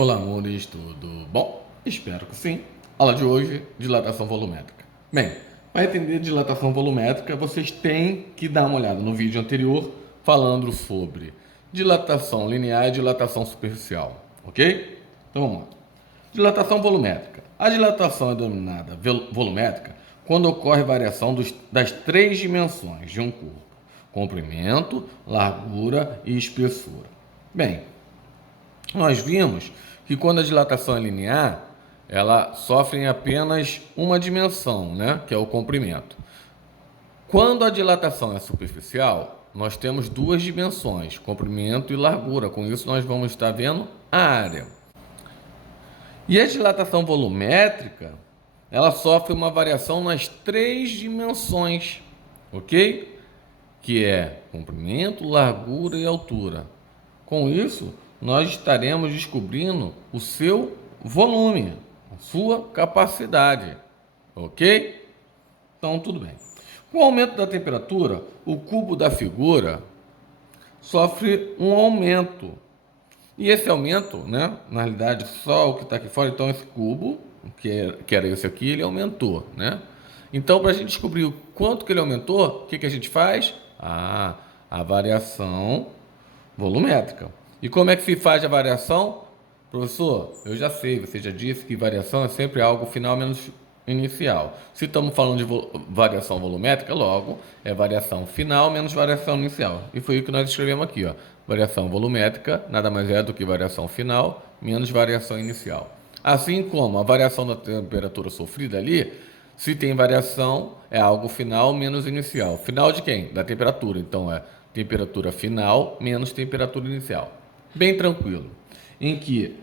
Olá, amores, tudo bom? Espero que sim. Aula de hoje, dilatação volumétrica. Bem, para entender dilatação volumétrica, vocês têm que dar uma olhada no vídeo anterior falando sobre dilatação linear e dilatação superficial, ok? Então vamos lá. Dilatação volumétrica. A dilatação é denominada volumétrica quando ocorre variação das três dimensões de um corpo: comprimento, largura e espessura. Bem, nós vimos que quando a dilatação é linear, ela sofre em apenas uma dimensão, né, que é o comprimento. Quando a dilatação é superficial, nós temos duas dimensões, comprimento e largura. Com isso, nós vamos estar vendo a área. E a dilatação volumétrica, ela sofre uma variação nas três dimensões, ok? Que é comprimento, largura e altura. Com isso, nós estaremos descobrindo o seu volume, a sua capacidade, ok? Então, tudo bem. Com o aumento da temperatura, o cubo da figura sofre um aumento. E esse aumento, né, na realidade, só o que está aqui fora, então esse cubo, que era esse aqui, ele aumentou, né? Então, para a gente descobrir o quanto que ele aumentou, o que a gente faz? A variação volumétrica. E como é que se faz a variação? Professor, eu já sei, você já disse que variação é sempre algo final menos inicial. Se estamos falando de variação volumétrica, logo é variação final menos variação inicial. E foi o que nós escrevemos aqui, ó. Variação volumétrica nada mais é do que variação final menos variação inicial. Assim como a variação da temperatura sofrida ali, se tem variação, é algo final menos inicial. Final de quem? Da temperatura. Então é temperatura final menos temperatura inicial. Bem tranquilo. Em que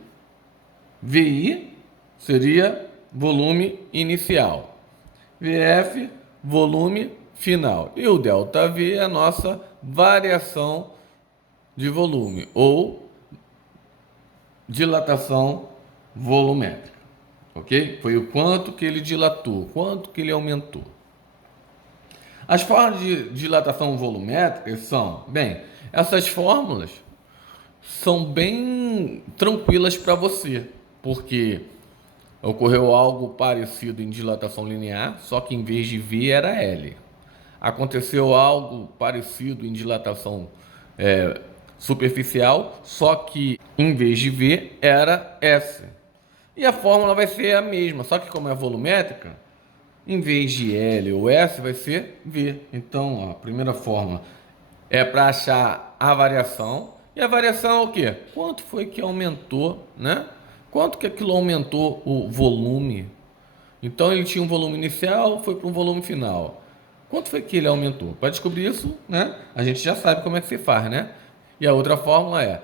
VI seria volume inicial, VF, volume final. E o ΔV é a nossa variação de volume ou dilatação volumétrica. Ok? Foi o quanto que ele dilatou, quanto que ele aumentou. As formas de dilatação volumétrica são, bem, essas fórmulas são bem tranquilas para você, porque ocorreu algo parecido em dilatação linear, só que em vez de V era L. Aconteceu algo parecido em dilatação superficial, só que em vez de V era S. E a fórmula vai ser a mesma, só que como é volumétrica, em vez de L ou S vai ser V. Então, ó, a primeira fórmula é para achar a variação. E a variação é o quê? Quanto foi que aumentou, né? Quanto que aquilo aumentou o volume? Então ele tinha um volume inicial, foi para um volume final. Quanto foi que ele aumentou? Para descobrir isso, né? A gente já sabe como é que se faz, né? E a outra fórmula é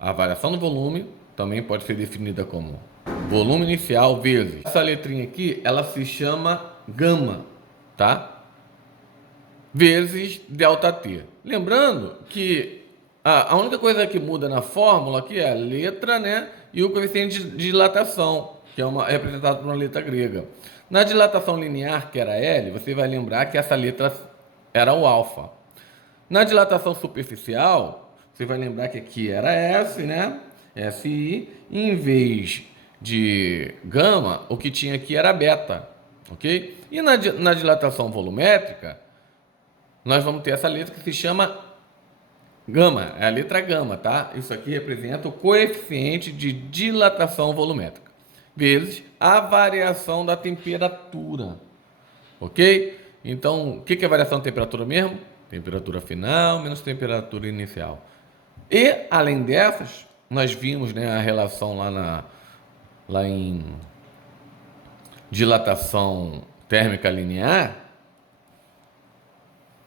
a variação do volume, também pode ser definida como volume inicial vezes. Essa letrinha aqui, ela se chama gama, tá? Vezes ΔT. Lembrando que a única coisa que muda na fórmula aqui é a letra, né? E o coeficiente de dilatação, que é representado por uma letra grega. Na dilatação linear, que era L, você vai lembrar que essa letra era o alfa. Na dilatação superficial, você vai lembrar que aqui era S, né? SI. E em vez de gama, o que tinha aqui era beta, ok? E na dilatação volumétrica, nós vamos ter essa letra que se chama gama, é a letra gama, tá? Isso aqui representa o coeficiente de dilatação volumétrica, vezes a variação da temperatura, ok? Então, o que é variação de temperatura mesmo? Temperatura final menos temperatura inicial. E, além dessas, nós vimos, né, a relação lá em dilatação térmica linear,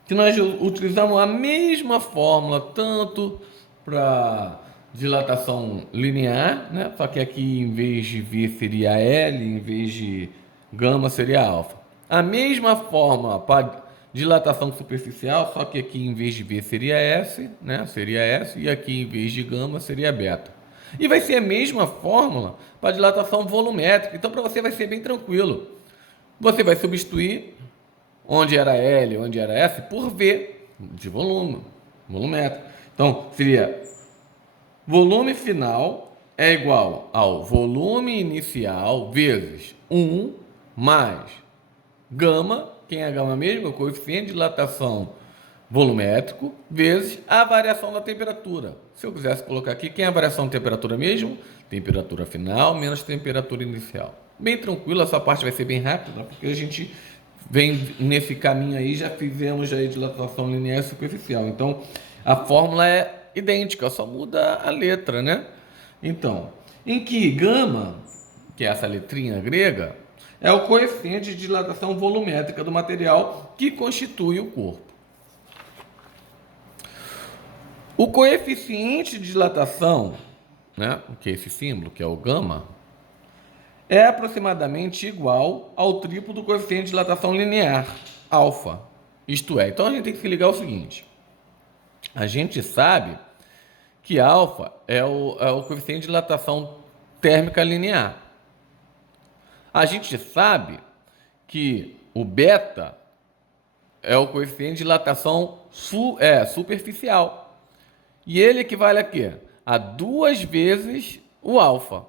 que nós utilizamos a mesma fórmula tanto para dilatação linear, né? Só que aqui em vez de V seria L, em vez de gama seria alfa. A mesma fórmula para dilatação superficial, só que aqui em vez de V seria S, né? Seria S, e aqui em vez de gama seria beta. E vai ser a mesma fórmula para dilatação volumétrica. Então para você vai ser bem tranquilo. Você vai substituir onde era L, onde era S, por V, de volume, volumétrico. Então, seria volume final é igual ao volume inicial vezes 1 mais gama, quem é gama mesmo? O coeficiente de dilatação volumétrico, vezes a variação da temperatura. Se eu quisesse colocar aqui, quem é a variação de temperatura mesmo? Temperatura final menos temperatura inicial. Bem tranquilo, essa parte vai ser bem rápida, porque a gente vem nesse caminho aí, já fizemos aí dilatação linear e superficial. Então, a fórmula é idêntica, só muda a letra, né? Então, em que gama, que é essa letrinha grega, é o coeficiente de dilatação volumétrica do material que constitui o corpo. O coeficiente de dilatação, né, que é esse símbolo, que é o gama, é aproximadamente igual ao triplo do coeficiente de dilatação linear, alfa. Isto é, então a gente tem que se ligar ao seguinte: a gente sabe que alfa é o coeficiente de dilatação térmica linear. A gente sabe que o beta é o coeficiente de dilatação superficial. E ele equivale a quê? A 2 vezes o alfa.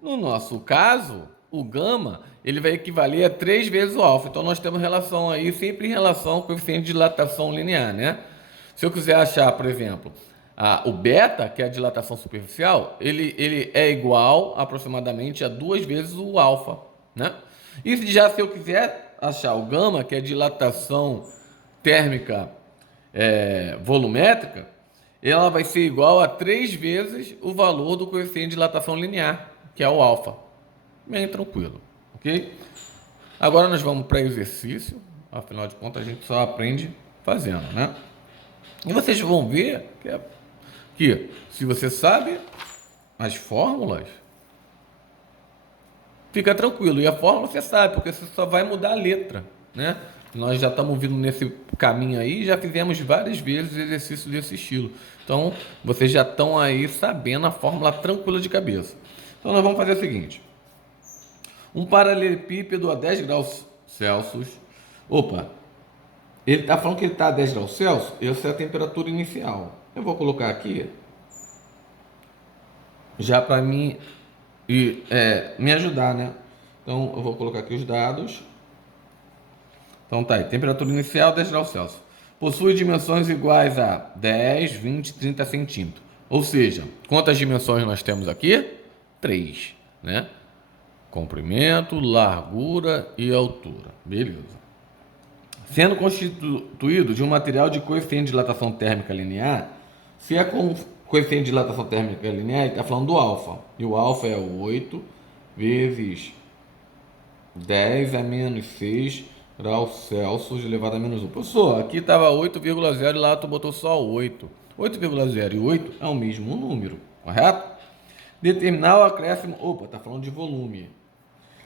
No nosso caso, o gama, ele vai equivaler a 3 vezes o alfa. Então, nós temos relação aí, sempre em relação ao coeficiente de dilatação linear, né? Se eu quiser achar, por exemplo, o beta, que é a dilatação superficial, ele é igual aproximadamente a 2 vezes o alfa, né? E já se eu quiser achar o gama, que é a dilatação térmica volumétrica, ela vai ser igual a 3 vezes o valor do coeficiente de dilatação linear, que é o alfa. Bem tranquilo, ok? Agora nós vamos para exercício, afinal de contas a gente só aprende fazendo, né? E vocês vão ver que se você sabe as fórmulas, fica tranquilo. E a fórmula você sabe, porque você só vai mudar a letra, né? Nós já estamos vindo nesse caminho aí, já fizemos várias vezes exercícios desse estilo. Então, vocês já estão aí sabendo a fórmula tranquila de cabeça. Então, nós vamos fazer o seguinte. Um paralelepípedo a 10 graus Celsius. Opa, ele está falando que ele está a 10 graus Celsius, essa é a temperatura inicial. Eu vou colocar aqui, já para mim me ajudar, né? Então, eu vou colocar aqui os dados. Então tá aí, temperatura inicial 10 graus Celsius. Possui dimensões iguais a 10, 20, 30 centímetros. Ou seja, quantas dimensões nós temos aqui? 3, né? Comprimento, largura e altura. Beleza. Sendo constituído de um material de coeficiente de dilatação térmica linear, se é com coeficiente de dilatação térmica linear, ele está falando do alfa. E o alfa é 8 vezes 10 a menos 6 graus Celsius elevado a menos 1. Professor, aqui estava 8,0 e lá tu botou só 8. 8,0 e 8 é o mesmo número, correto? Determinar o acréscimo... Opa, está falando de volume.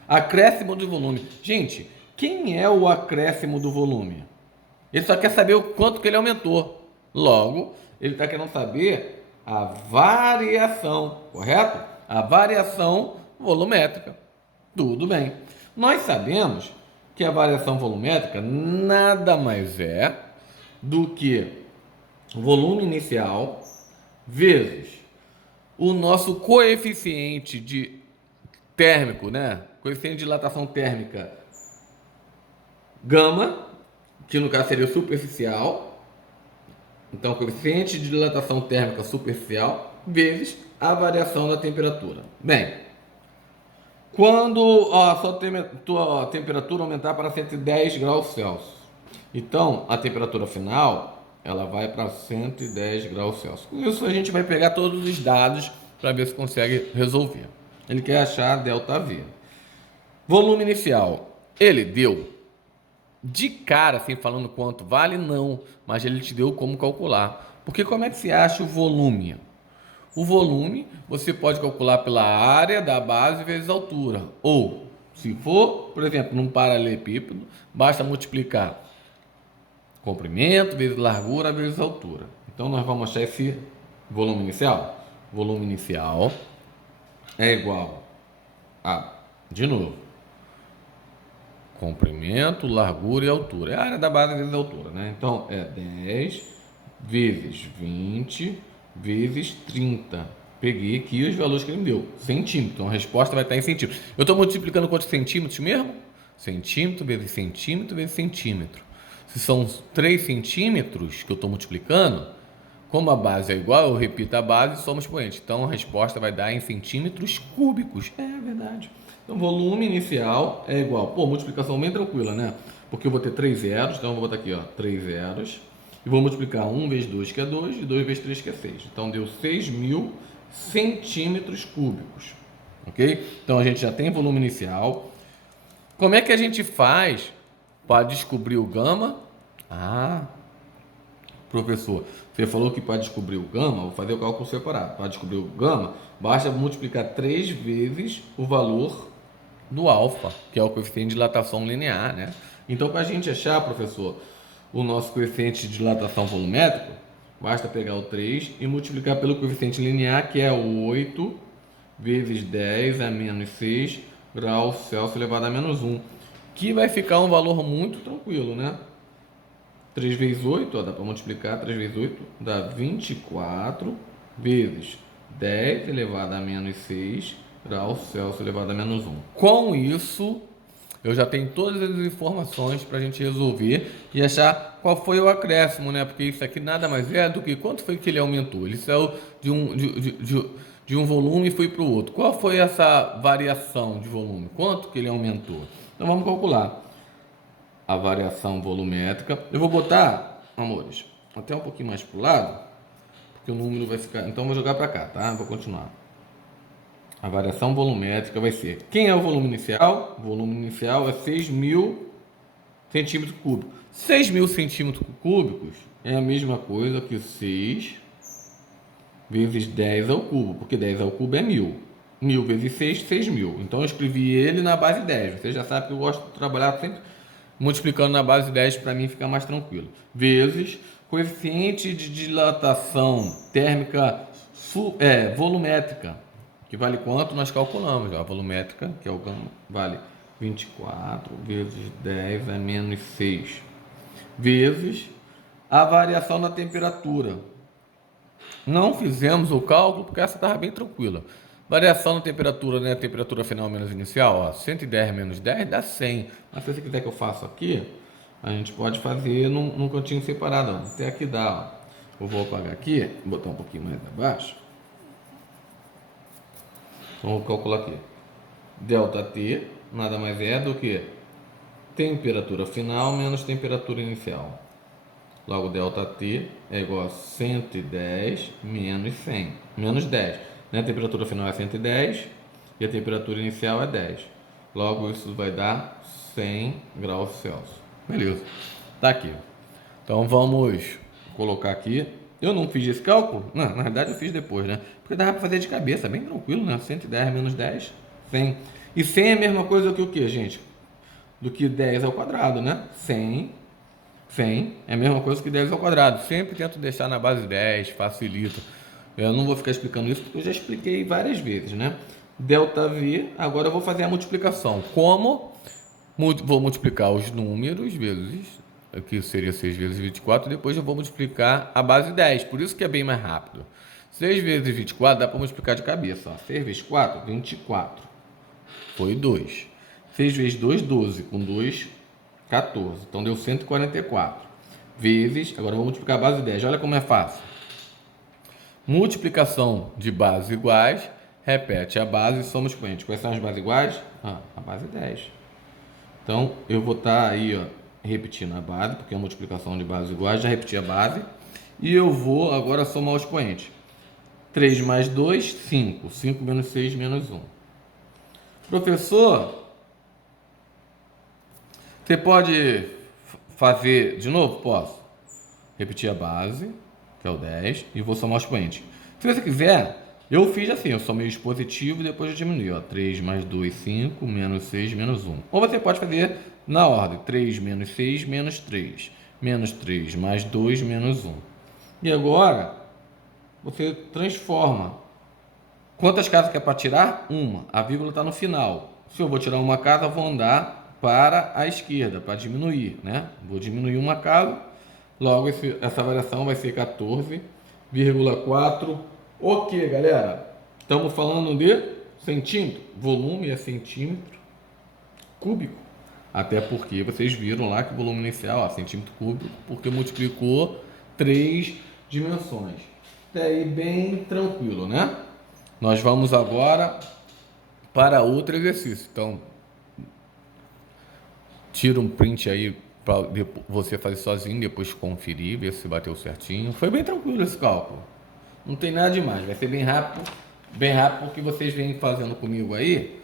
Acréscimo de volume. Gente, quem é o acréscimo do volume? Ele só quer saber o quanto que ele aumentou. Logo, ele está querendo saber a variação, correto? A variação volumétrica. Tudo bem. Nós sabemos que a variação volumétrica nada mais é do que o volume inicial vezes o nosso coeficiente de térmico, né? Coeficiente de dilatação térmica gama, que no caso seria o superficial. Então, coeficiente de dilatação térmica superficial vezes a variação da temperatura. Bem, quando a sua temperatura aumentar para 110 graus Celsius, então a temperatura final ela vai para 110 graus Celsius. Com isso a gente vai pegar todos os dados para ver se consegue resolver. Ele quer achar ΔV. Volume inicial, ele deu de cara, assim, falando quanto vale, não, mas ele te deu como calcular. Porque como é que se acha o volume? O volume você pode calcular pela área da base vezes a altura. Ou, se for, por exemplo, num paralelepípedo, basta multiplicar comprimento vezes largura vezes altura. Então, nós vamos achar esse volume inicial. Volume inicial é igual a, de novo, comprimento, largura e altura. É a área da base vezes a altura, né? Então, é 10 vezes 20 vezes 30. Peguei aqui os valores que ele me deu, centímetro. Então a resposta vai estar em centímetros. Eu estou multiplicando quantos centímetros mesmo? Centímetro vezes centímetro vezes centímetro. Se são 3 centímetros que eu estou multiplicando, como a base é igual, eu repito a base e somo expoente. Então a resposta vai dar em centímetros cúbicos. É verdade. Então volume inicial é igual. Pô, multiplicação bem tranquila, né? Porque eu vou ter 3 zeros, então eu vou botar aqui, ó, 3 zeros. E vou multiplicar 1 vezes 2, que é 2, e 2 vezes 3, que é 6. Então deu 6.000 centímetros cúbicos. Ok? Então a gente já tem volume inicial. Como é que a gente faz para descobrir o gama? Ah, professor, você falou que para descobrir o gama, vou fazer o cálculo separado. Para descobrir o gama, basta multiplicar 3 vezes o valor do alfa, que é o coeficiente de dilatação linear, né? Então, para a gente achar, professor, o nosso coeficiente de dilatação volumétrico, basta pegar o 3 e multiplicar pelo coeficiente linear, que é 8 vezes 10 a menos 6 graus Celsius elevado a menos 1, que vai ficar um valor muito tranquilo, né? 3 vezes 8, ó, dá para multiplicar, 3 vezes 8 dá 24 vezes 10 elevado a menos 6 graus Celsius elevado a menos 1. Com isso, eu já tenho todas as informações para a gente resolver e achar qual foi o acréscimo, né? Porque isso aqui nada mais é do que quanto foi que ele aumentou. Ele saiu de um volume e foi para o outro. Qual foi essa variação de volume? Quanto que ele aumentou? Então vamos calcular a variação volumétrica. Eu vou botar, amores, até um pouquinho mais para o lado, porque o número vai ficar... Então vou jogar para cá, tá? Vou continuar. A variação volumétrica vai ser... Quem é o volume inicial? O volume inicial é 6.000 centímetros cúbicos. 6.000 centímetros cúbicos é a mesma coisa que 6 vezes 10 ao cubo, porque 10 ao cubo é 1.000. 1.000 vezes 6, 6.000. Então eu escrevi ele na base 10. Você já sabe que eu gosto de trabalhar sempre multiplicando na base 10, para mim fica mais tranquilo. Vezes coeficiente de dilatação térmica volumétrica, que vale quanto? Nós calculamos. A volumétrica, que é o gama, vale 24 vezes 10 a menos 6, vezes a variação da temperatura. Não fizemos o cálculo porque essa estava bem tranquila. Variação da temperatura, né? Temperatura final menos inicial, ó, 110 menos 10 dá 100. Mas se você quiser que eu faça aqui, a gente pode fazer num cantinho separado, ó. Até aqui dá, ó. Eu vou apagar aqui, vou botar um pouquinho mais abaixo. Vamos calcular aqui. Delta T nada mais é do que temperatura final menos temperatura inicial. Logo, delta T é igual a 110 menos 100, menos 10. Né? A temperatura final é 110 e a temperatura inicial é 10. Logo, isso vai dar 100 graus Celsius. Beleza, tá aqui. Então, vamos colocar aqui. Eu não fiz esse cálculo? Não, na verdade eu fiz depois, né? Porque dava para fazer de cabeça, bem tranquilo, né? 110 menos 10, 100. E 100 é a mesma coisa que o que, gente? Do que 10 ao quadrado, né? 100 é a mesma coisa que 10 ao quadrado. Sempre tento deixar na base 10, facilita. Eu não vou ficar explicando isso porque eu já expliquei várias vezes, né? Delta V, agora eu vou fazer a multiplicação. Como? Vou multiplicar os números vezes, aqui seria 6 vezes 24, depois eu vou multiplicar a base 10, por isso que é bem mais rápido. 6 vezes 24 dá para multiplicar de cabeça. Ó. 6 vezes 4, 24. Foi 2. 6 vezes 2, 12. Com 2, 14. Então deu 144. Vezes, agora eu vou multiplicar a base 10. Olha como é fácil. Multiplicação de bases iguais. Repete a base e soma expoente. Quais são as bases iguais? A base 10. Então eu vou estar aí, ó, repetindo a base, porque é a multiplicação de bases iguais. Já repeti a base. E eu vou agora somar o expoente. 3 mais 2, 5. 5 menos 6, menos 1. Professor, você pode fazer de novo? Posso. Repetir a base, que é o 10, e vou somar o expoente. Se você quiser, eu fiz assim, eu somei o expositivo e depois eu diminui. Ó, 3 mais 2, 5, menos 6, menos 1. Ou você pode fazer na ordem, 3 menos 6, menos 3. Menos 3 mais 2, menos 1. E agora, você transforma. Quantas casas que é para tirar? Uma. A vírgula está no final. Se eu vou tirar uma casa, eu vou andar para a esquerda, para diminuir, né? Vou diminuir uma casa, logo essa variação vai ser 14,4. Ok, galera? Estamos falando de centímetro. Volume é centímetro cúbico. Até porque vocês viram lá que o volume inicial é centímetro cúbico, porque multiplicou 3 dimensões. Até aí bem tranquilo, né? Nós vamos agora para outro exercício. Então, tira um print aí para você fazer sozinho, depois conferir, ver se bateu certinho. Foi bem tranquilo esse cálculo. Não tem nada demais, vai ser bem rápido porque vocês vêm fazendo comigo aí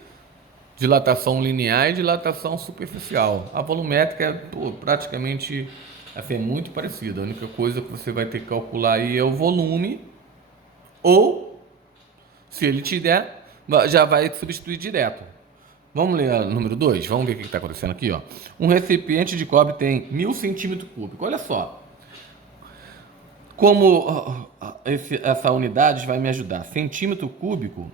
dilatação linear e dilatação superficial. A volumétrica é praticamente assim, muito parecida. A única coisa que você vai ter que calcular aí é o volume, ou se ele te der, já vai substituir direto. Vamos ler o número 2? Vamos ver o que está acontecendo aqui. Ó. Um recipiente de cobre tem 1000 centímetros cúbicos. Olha só. Como essa unidade vai me ajudar? Centímetro cúbico,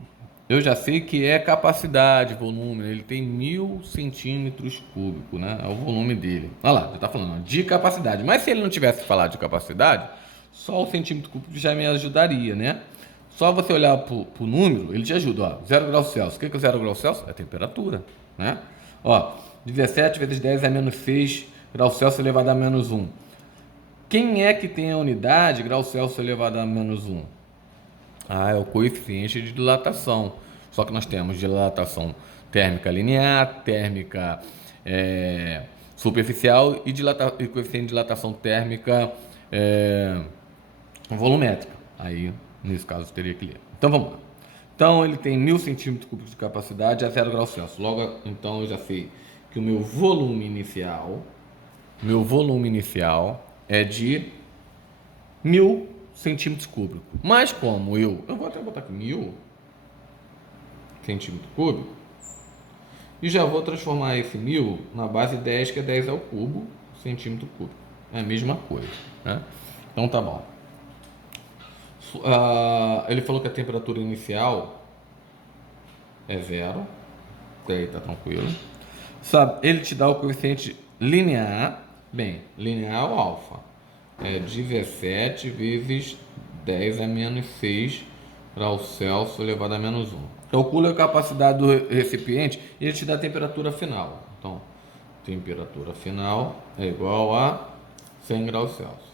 eu já sei que é capacidade, volume. Ele tem 1000 centímetros cúbicos, né? É o volume dele. Olha lá, já está falando de capacidade. Mas se ele não tivesse falado de capacidade, só o centímetro cúbico já me ajudaria, né? Só você olhar para o número, ele te ajuda. Ó, 0 graus Celsius. O que é 0 graus Celsius? É a temperatura, né? Ó, 17 vezes 10 é menos 6 graus Celsius elevado a menos 1. Quem é que tem a unidade graus Celsius elevado a menos 1? É o coeficiente de dilatação. Só que nós temos dilatação térmica linear, térmica superficial e coeficiente de dilatação térmica volumétrica. Aí, nesse caso, teria que ler. Então, vamos lá. Então, ele tem 1000 centímetros cúbicos de capacidade a 0 graus Celsius. Logo, então, eu já sei que o meu volume inicial é de 1000 centímetros cúbicos. Mas como eu vou até botar aqui 1000 centímetros cúbicos e já vou transformar esse 1000 na base 10, que é 10 ao cubo, centímetro cúbico. É a mesma coisa, né? Então tá bom. Ele falou que a temperatura inicial é 0. Daí tá tranquilo. Sabe, ele te dá o coeficiente linear. Bem, linear é o alfa. É 17 vezes 10 a menos 6 graus Celsius elevado a menos 1. Calcula a capacidade do recipiente e ele te dá a temperatura final. Então, temperatura final é igual a 100 graus Celsius.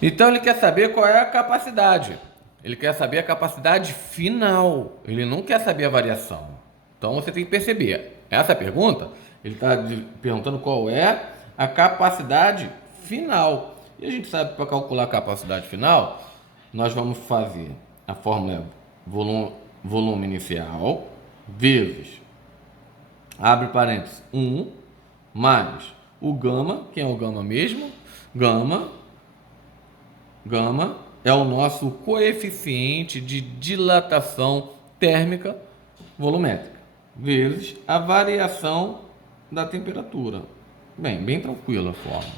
Então, ele quer saber qual é a capacidade. Ele quer saber a capacidade final. Ele não quer saber a variação. Então, você tem que perceber. Essa pergunta, ele está perguntando qual é a capacidade final. E a gente sabe que para calcular a capacidade final, nós vamos fazer a fórmula volume inicial vezes, abre parênteses, 1, mais o gama. Quem é o gama mesmo? Gama é o nosso coeficiente de dilatação térmica volumétrica, vezes a variação da temperatura. Bem tranquila a forma.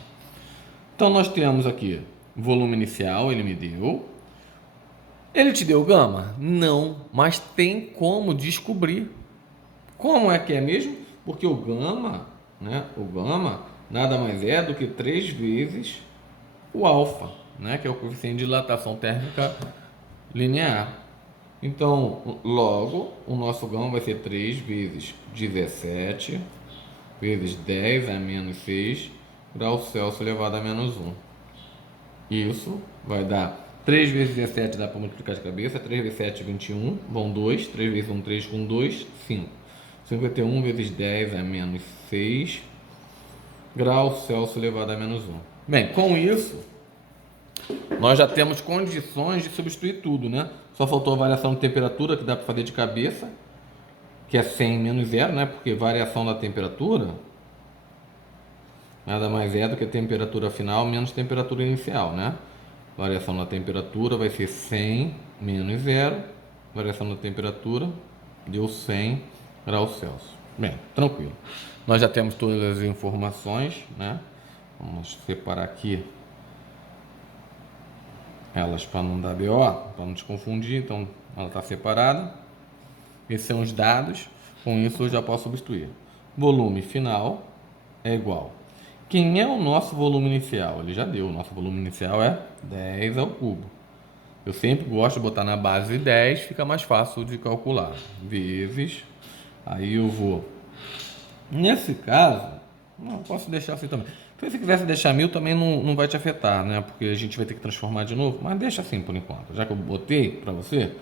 Então, nós temos aqui volume inicial, ele me deu. Ele te deu gama? Não, mas tem como descobrir. Como é que é mesmo? Porque o gama, né? O gama nada mais é do que 3 vezes o alfa, né? Que é o coeficiente de dilatação térmica linear. Então, logo, o nosso gama vai ser 3 vezes 17 vezes 10 a menos 6 graus Celsius elevado a menos 1. Isso vai dar 3 vezes 17, dá para multiplicar de cabeça. 3 vezes 7, 21, vão 2. 3 vezes 1, 3 com 2, 5. 51 vezes 10 a menos 6 graus Celsius elevado a menos 1. Bem, com isso, nós já temos condições de substituir tudo, né? Só faltou a variação de temperatura, que dá para fazer de cabeça, que é 100 menos 0, né? Porque variação da temperatura nada mais é do que a temperatura final menos temperatura inicial, né? Variação da temperatura vai ser 100 menos 0. Variação da temperatura deu 100 graus Celsius. Bem, tranquilo. Nós já temos todas as informações, né? Vamos separar aqui elas para não dar BO, para não te confundir. Então, ela está separada. Esses são os dados. Com isso, eu já posso substituir. Volume final é igual. Quem é o nosso volume inicial? Ele já deu. O nosso volume inicial é 10 ao cubo. Eu sempre gosto de botar na base 10, fica mais fácil de calcular. Vezes, aí eu vou... Nesse caso, não posso deixar assim também. Se você quisesse deixar 1000 também não vai te afetar, né? Porque a gente vai ter que transformar de novo, mas deixa assim por enquanto. Já que eu botei para você,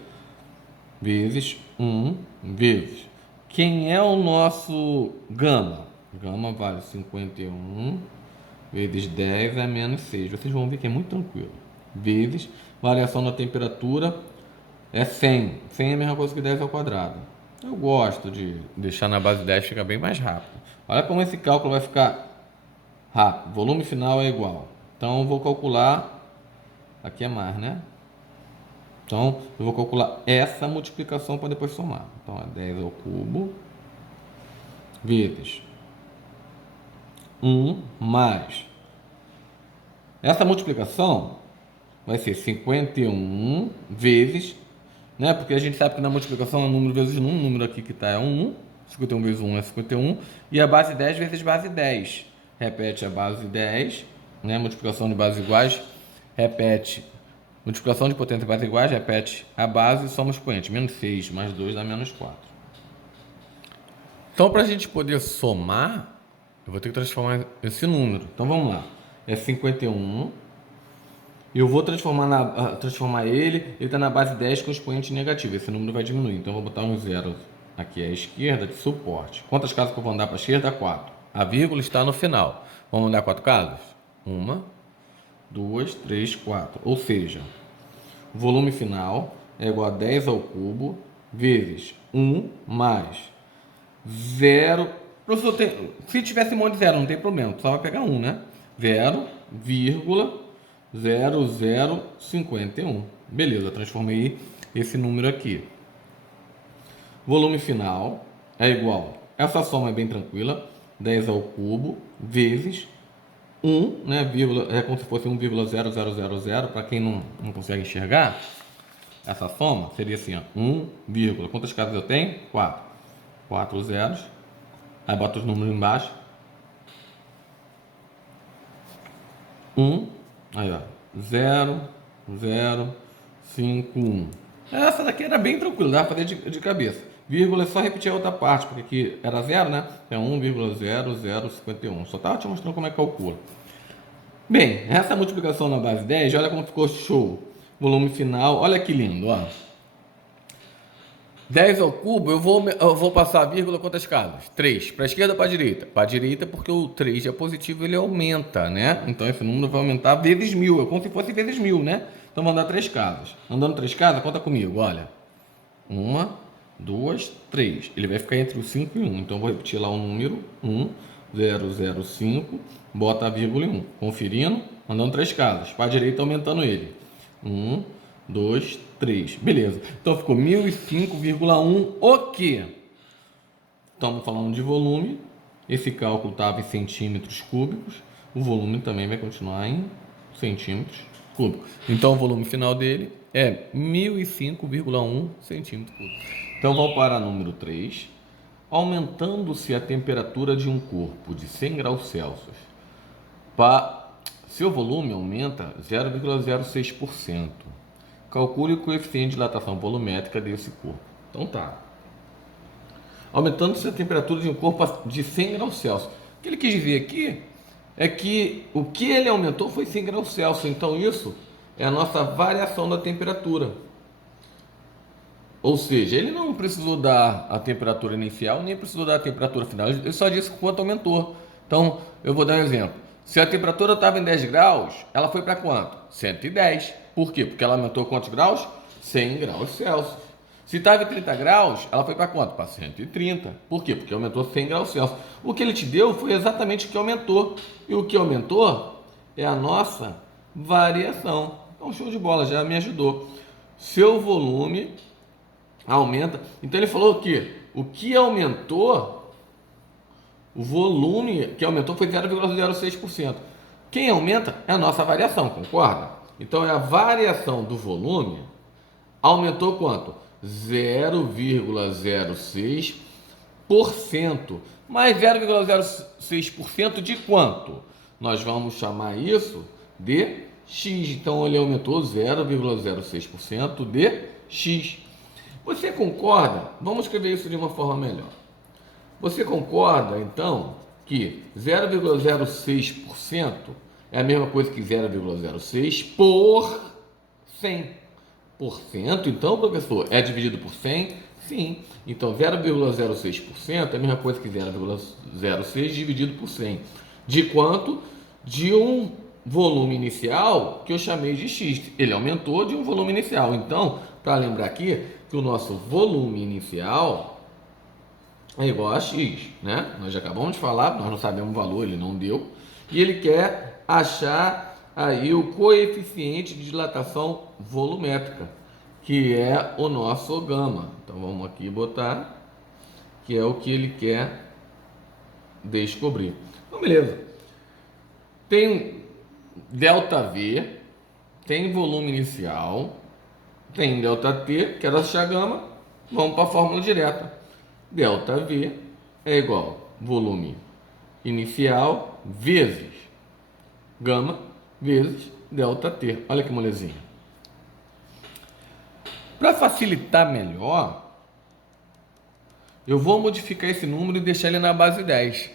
vezes 1 vezes. Quem é o nosso gama? Gama vale 51 vezes 10 é menos 6. Vocês vão ver que é muito tranquilo. Vezes, variação da temperatura é 100. 100 é a mesma coisa que 10 ao quadrado. Eu gosto de deixar na base 10, fica bem mais rápido. Olha como esse cálculo vai ficar rápido. Volume final é igual. Então eu vou calcular, aqui é mais, né? Então eu vou calcular essa multiplicação para depois somar. Então é 10 ao cubo vezes 1 mais. Essa multiplicação vai ser 51 vezes, né? Porque a gente sabe que na multiplicação é número vezes 1, o número aqui que está é 1, 51 vezes 1 é 51, e a base 10 vezes base 10. Repete a base 10, né? Multiplicação de bases iguais, repete, multiplicação de potência de bases iguais, repete a base e soma os expoentes, menos 6 mais 2 dá menos 4. Então, para a gente poder somar, eu vou ter que transformar esse número. Então, vamos lá. É 51. E eu vou transformar ele está na base 10 com expoente negativo. Esse número vai diminuir. Então, eu vou botar um zero aqui à esquerda de suporte. Quantas casas que eu vou andar para a esquerda? 4. A vírgula está no final. Vamos andar 4 casas? 1, 2, 3, 4. Ou seja, o volume final é igual a 10 ao cubo vezes 1 mais 0. Professor, se tivesse um monte de zero, não tem problema, só vai pegar 1, né? 0,0051. Beleza, transformei esse número aqui. Volume final é igual. Essa soma é bem tranquila. 10 ao cubo vezes 1, né? É como se fosse 1,0000. Para quem não consegue enxergar, essa soma seria assim, ó, 1, quantas casas eu tenho? 4. 4 zeros. Aí bota os números embaixo. 1, aí ó, 0, 0, 5, 1. Essa daqui era bem tranquila, dá pra fazer de cabeça. Vírgula é só repetir a outra parte, porque aqui era 0, né? É 1,0051. Só tava te mostrando como é que calcula. Bem, essa multiplicação na base 10, olha como ficou show. Volume final, olha que lindo, ó. 10 ao cubo, eu vou passar a vírgula quantas casas? 3. Para a esquerda ou para a direita? Para a direita, porque o 3 é positivo, ele aumenta, né? Então esse número vai aumentar vezes 1000. É como se fosse vezes 1000, né? Então vou andar 3 casas. Andando 3 casas, conta comigo, olha. 1, 2, 3. Ele vai ficar entre o 5 e 1. Então vou repetir lá o número 1005, bota a vírgula em 1. Conferindo, andando 3 casas. Para a direita, aumentando ele. 1, 2, 3. Beleza. Então ficou 1005,1 o quê? Estamos falando de volume. Esse cálculo estava em centímetros cúbicos. O volume também vai continuar em centímetros cúbicos. Então o volume final dele é 1005,1 centímetros cúbicos. Então vamos para número 3. Aumentando-se a temperatura de um corpo de 100 graus Celsius, seu volume aumenta 0,06%. Calcule o coeficiente de dilatação volumétrica desse corpo. Então tá. Aumentando-se a temperatura de um corpo de 100 graus Celsius. O que ele quis dizer aqui é que o que ele aumentou foi 100 graus Celsius. Então isso é a nossa variação da temperatura. Ou seja, ele não precisou dar a temperatura inicial, nem precisou dar a temperatura final. Ele só disse quanto aumentou. Então, eu vou dar um exemplo. Se a temperatura estava em 10 graus, ela foi para quanto? 110. Por quê? Porque ela aumentou quantos graus? 100 graus Celsius. Se estava em 30 graus, ela foi para quanto? Para 130. Por quê? Porque aumentou 100 graus Celsius. O que ele te deu foi exatamente o que aumentou. E o que aumentou é a nossa variação. Então, show de bola, já me ajudou. Seu volume aumenta. Então ele falou que o que aumentou, o volume que aumentou foi 0,06%. Quem aumenta é a nossa variação, concorda? Então é a variação do volume aumentou quanto? 0,06%. Mais 0,06% de quanto? Nós vamos chamar isso de x. Então ele aumentou 0,06% de x. Você concorda? Vamos escrever isso de uma forma melhor. Você concorda, então, que 0,06% é a mesma coisa que 0,06 por 100%? Então, professor, é dividido por 100? Sim. Então, 0,06% é a mesma coisa que 0,06 dividido por 100. De quanto? De um volume inicial que eu chamei de x. Ele aumentou de um volume inicial. Então, para lembrar aqui que o nosso volume inicial é igual a x, né? Nós já acabamos de falar, nós não sabemos o valor, ele não deu. E ele quer achar aí o coeficiente de dilatação volumétrica, que é o nosso gama. Então vamos aqui botar, que é o que ele quer descobrir. Então beleza. Tem ΔV, tem volume inicial, tem ΔT, quero achar a gama, vamos para a fórmula direta. ΔV é igual volume inicial vezes gama vezes ΔT. Olha que molezinha. Para facilitar melhor, eu vou modificar esse número e deixar ele na base 10.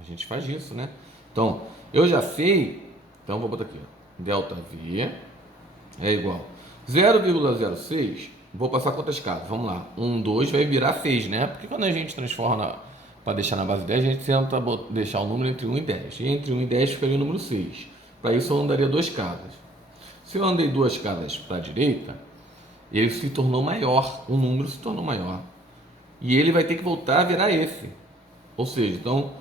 A gente faz isso, né? Então, eu já sei, então vou botar aqui, ΔV é igual 0,06. Vou passar quantas casas? Vamos lá. 1, 2 vai virar 6, né? Porque quando a gente transforma para deixar na base 10, a gente tenta deixar o número entre 1 e 10. E entre 1 e 10 ficaria o número 6. Para isso eu andaria 2 casas. Se eu andei 2 casas para a direita, ele se tornou maior. O número se tornou maior. E ele vai ter que voltar a virar esse. Ou seja, então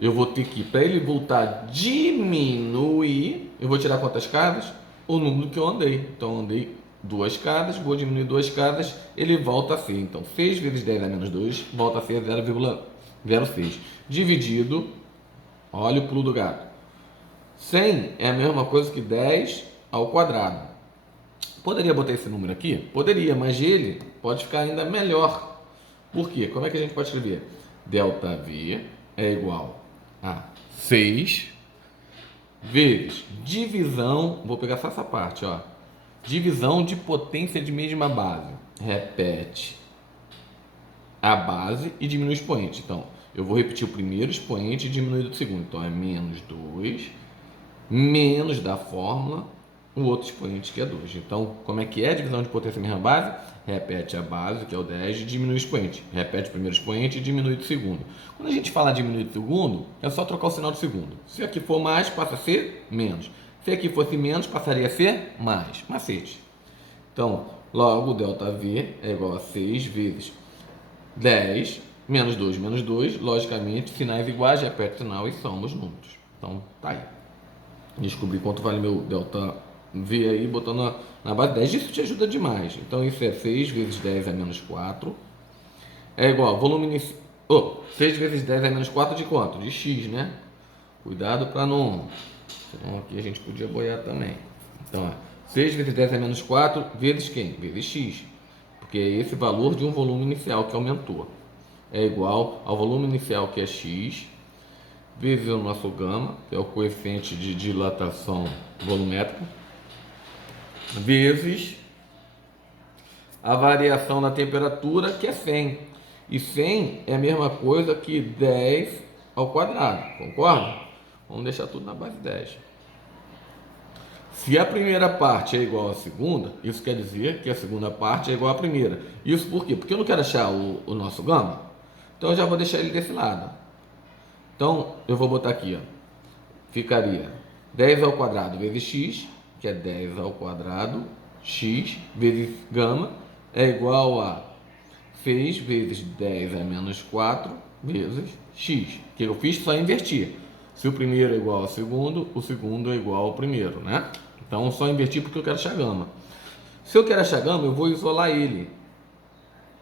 eu vou ter que, para ele voltar a diminuir, eu vou tirar quantas casas? O número que eu andei. Então eu andei 2 casas, vou diminuir 2 casas, ele volta a ser. Então 6 vezes 10 a menos 2 volta a ser 0,06. Dividido, olha o pulo do gato. 100 é a mesma coisa que 10 ao quadrado. Poderia botar esse número aqui? Poderia, mas ele pode ficar ainda melhor. Por quê? Como é que a gente pode escrever? ΔV é igual a 6 vezes divisão, vou pegar só essa parte, ó. Divisão de potência de mesma base. Repete a base e diminui o expoente. Então, eu vou repetir o primeiro expoente e diminuir o segundo. Então, é menos 2, menos da fórmula, o outro expoente que é 2. Então, como é que é a divisão de potência da mesma base? Repete a base, que é o 10, e diminui o expoente. Repete o primeiro expoente e diminui o segundo. Quando a gente fala diminuir o segundo, é só trocar o sinal do segundo. Se aqui for mais, passa a ser menos. Se aqui fosse menos, passaria a ser mais. Macete. Então, logo, ΔV é igual a 6 vezes 10 menos 2, logicamente, sinais iguais, repete o sinal e somos números. Então, tá aí. Descobri quanto vale meu ΔV aí, botando na base 10. Isso te ajuda demais. Então, isso é 6 vezes 10 a menos 4. É igual a volume inicial. 6 vezes 10 a menos 4 de quanto? De x, né? Cuidado para não... Então, aqui a gente podia boiar também. Então, 6 vezes 10 a menos 4 vezes quem? Vezes x. Porque é esse valor de um volume inicial que aumentou. É igual ao volume inicial, que é x, vezes o nosso gama, que é o coeficiente de dilatação volumétrica, vezes a variação na temperatura, que é 100. E 100 é a mesma coisa que 10 ao quadrado, concorda? Vamos deixar tudo na base 10. Se a primeira parte é igual à segunda, isso quer dizer que a segunda parte é igual à primeira. Isso por quê? Porque eu não quero achar o nosso gama, então eu já vou deixar ele desse lado. Então, eu vou botar aqui, ó. Ficaria 10 ao quadrado vezes x, que é 10 ao quadrado, x vezes gama, é igual a 6 vezes 10 a menos 4 vezes x. Que eu fiz só invertir. Se o primeiro é igual ao segundo, o segundo é igual ao primeiro, né? Então, eu só invertir porque eu quero achar gama. Se eu quero achar gama, eu vou isolar ele,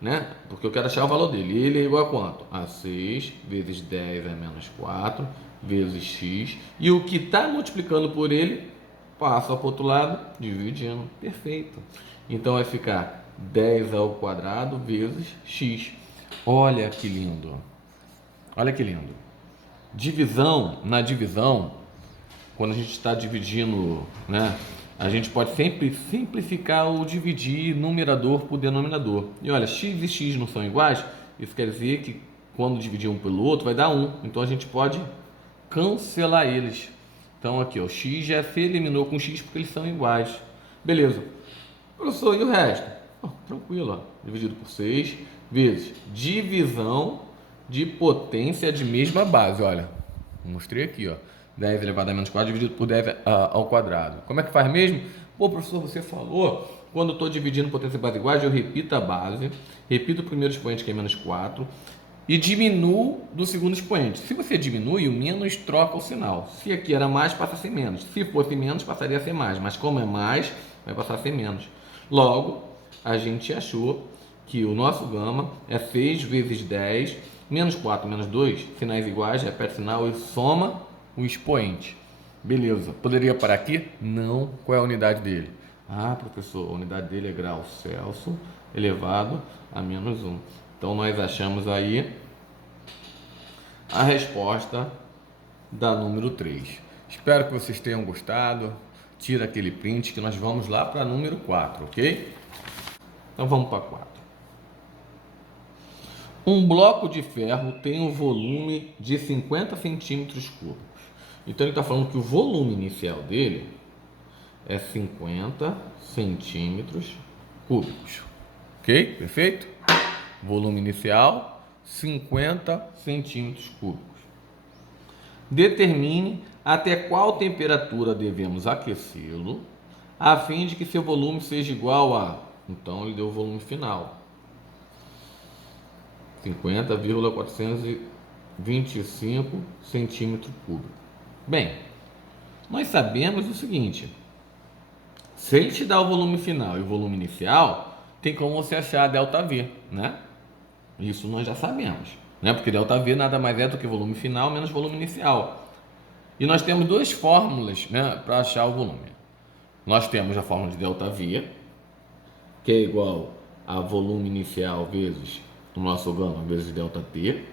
né? Porque eu quero achar o valor dele. Ele é igual a quanto? A 6 vezes 10 a menos 4 vezes x. E o que está multiplicando por ele, passa para o outro lado, dividindo. Perfeito. Então, vai ficar 10 ao quadrado vezes x. Olha que lindo. Olha que lindo. Divisão, na divisão, quando a gente está dividindo, né? A gente pode sempre simplificar ou dividir numerador por denominador. E olha, x e x não são iguais, isso quer dizer que quando dividir um pelo outro vai dar 1. Então a gente pode cancelar eles. Então aqui, ó, x já se eliminou com x porque eles são iguais. Beleza. Professor, e o resto? Tranquilo, ó. Dividido por 6 vezes divisão de potência de mesma base. Olha, mostrei aqui, ó. 10 elevado a menos 4 dividido por 10 ao quadrado. Como é que faz mesmo? Pô, professor, você falou, quando eu estou dividindo potência e base iguais, eu repito a base, repito o primeiro expoente, que é menos 4, e diminuo do segundo expoente. Se você diminui, o menos troca o sinal. Se aqui era mais, passa a ser menos. Se fosse menos, passaria a ser mais. Mas como é mais, vai passar a ser menos. Logo, a gente achou que o nosso gama é 6 vezes 10, menos 4, menos 2, sinais iguais, repete o sinal e soma o expoente. Beleza. Poderia parar aqui? Não. Qual é a unidade dele? Ah, professor, a unidade dele é grau Celsius elevado a menos 1. Então, nós achamos aí a resposta da número 3. Espero que vocês tenham gostado. Tira aquele print que nós vamos lá para número 4, ok? Então, vamos para 4. Um bloco de ferro tem um volume de 50 centímetros cúbicos. Então, ele está falando que o volume inicial dele é 50 centímetros cúbicos. Ok? Perfeito? Volume inicial, 50 centímetros cúbicos. Determine até qual temperatura devemos aquecê-lo, a fim de que seu volume seja igual a... Então, ele deu o volume final. 50,425 centímetros cúbicos. Bem, nós sabemos o seguinte. Se ele te dá o volume final e o volume inicial, tem como você achar ΔV, né? Isso nós já sabemos, né? Porque ΔV nada mais é do que volume final menos volume inicial. E nós temos duas fórmulas, né, para achar o volume. Nós temos a fórmula de ΔV, que é igual a volume inicial vezes o nosso gama vezes ΔT.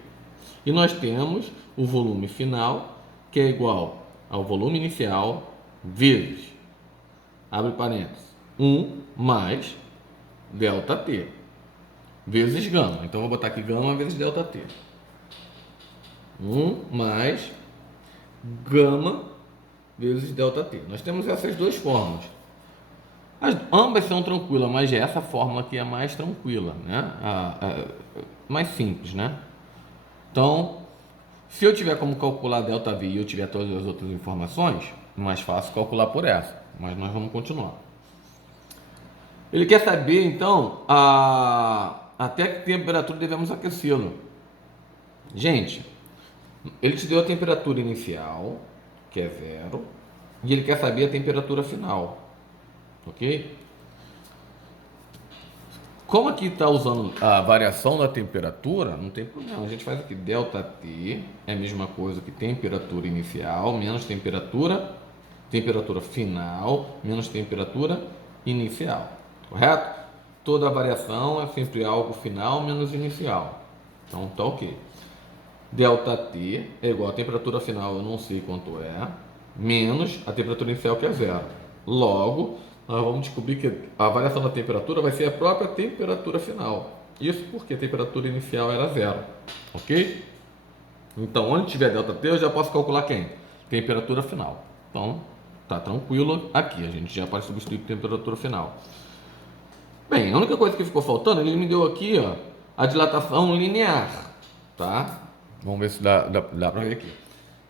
E nós temos o volume final, que é igual ao volume inicial vezes, abre parênteses, 1 mais ΔT. Vezes gama. Então, eu vou botar aqui gama vezes ΔT. 1 mais gama vezes ΔT. Nós temos essas duas fórmulas. Ambas são tranquilas, mas essa fórmula aqui é mais tranquila, né? Mais simples, né? Então, se eu tiver como calcular ΔV e eu tiver todas as outras informações, é mais fácil calcular por essa. Mas nós vamos continuar. Ele quer saber, então, até que temperatura devemos aquecê-lo. Gente, ele te deu a temperatura inicial, que é 0, e ele quer saber a temperatura final. Ok? Como aqui está usando a variação da temperatura, não tem problema. A gente faz aqui ΔT, é a mesma coisa que temperatura inicial, menos temperatura final, menos temperatura inicial. Correto? Toda variação é sempre algo final menos inicial. Então tá ok. ΔT é igual a temperatura final, eu não sei quanto é, menos a temperatura inicial, que é 0. Logo, nós vamos descobrir que a variação da temperatura vai ser a própria temperatura final. Isso porque a temperatura inicial era 0. Ok? Então, onde tiver ΔT, eu já posso calcular quem? Temperatura final. Então, tá tranquilo aqui. A gente já pode substituir por temperatura final. Bem, a única coisa que ficou faltando, ele me deu aqui, ó, a dilatação linear, tá? Vamos ver se dá para ver aqui.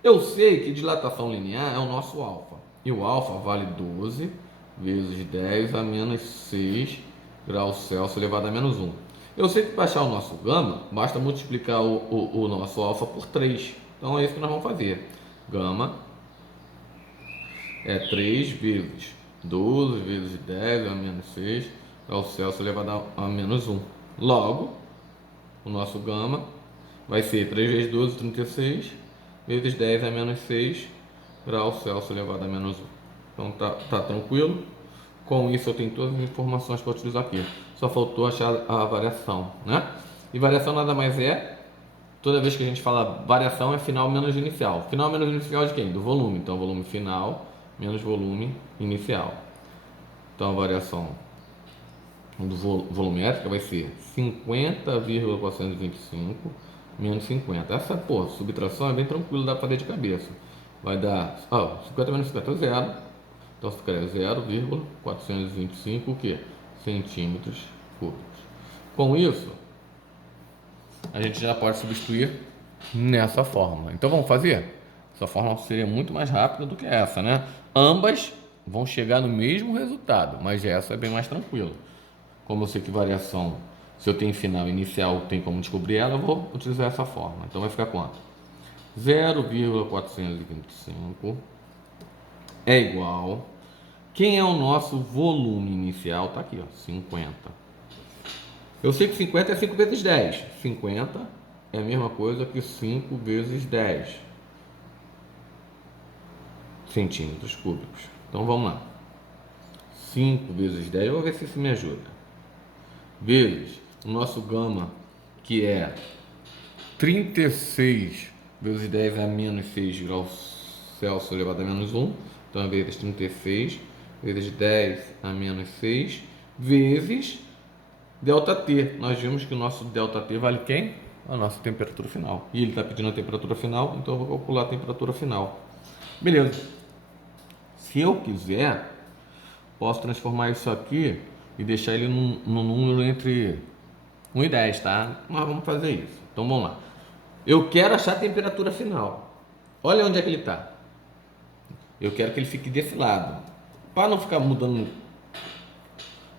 Eu sei que dilatação linear é o nosso alfa. E o alfa vale 12 vezes 10 a menos 6 graus Celsius elevado a menos 1. Eu sei que para achar o nosso gama, basta multiplicar o nosso alfa por 3. Então é isso que nós vamos fazer. Gama é 3 vezes 12 vezes 10 a menos 6 graus Celsius elevado a menos 1. Logo, o nosso gama vai ser 3 vezes 12, 36, vezes 10 a menos 6 graus Celsius elevado a menos 1. Então tá tranquilo. Com isso eu tenho todas as informações para utilizar aqui. Só faltou achar a variação, né? E variação nada mais é toda vez que a gente fala variação é final menos inicial. Final menos inicial de quem? Do volume. Então, volume final menos volume inicial. Então, a variação do volumétrica vai ser 50,425 menos 50. Essa, pô, subtração é bem tranquilo, dá para fazer de cabeça. Vai dar, 50 menos 50 é zero. Então, ficaria 0,425 o quê? Centímetros cúbicos. Com isso, a gente já pode substituir nessa fórmula. Então, vamos fazer? Essa fórmula seria muito mais rápida do que essa, né? Ambas vão chegar no mesmo resultado, mas essa é bem mais tranquila. Como eu sei que variação, se eu tenho final inicial, tem como descobrir ela, eu vou utilizar essa fórmula. Então vai ficar quanto? 0,425 é igual. Quem é o nosso volume inicial? Tá aqui, ó, 50. Eu sei que 50 é 5 vezes 10. 50 é a mesma coisa que 5 vezes 10 centímetros cúbicos. Então vamos lá. 5 vezes 10, eu vou ver se isso me ajuda. Vezes o nosso gama, que é 36 vezes 10 a menos 6 graus Celsius elevado a menos 1. Então, vezes 36 vezes 10 a menos 6 vezes ΔT. Nós vimos que o nosso ΔT vale quem? A nossa temperatura final. E ele está pedindo a temperatura final, então eu vou calcular a temperatura final. Beleza. Se eu quiser, posso transformar isso aqui e deixar ele num número entre 1 e 10, tá? Nós vamos fazer isso. Então vamos lá. Eu quero achar a temperatura final. Olha onde é que ele está. Eu quero que ele fique desse lado. Para não ficar mudando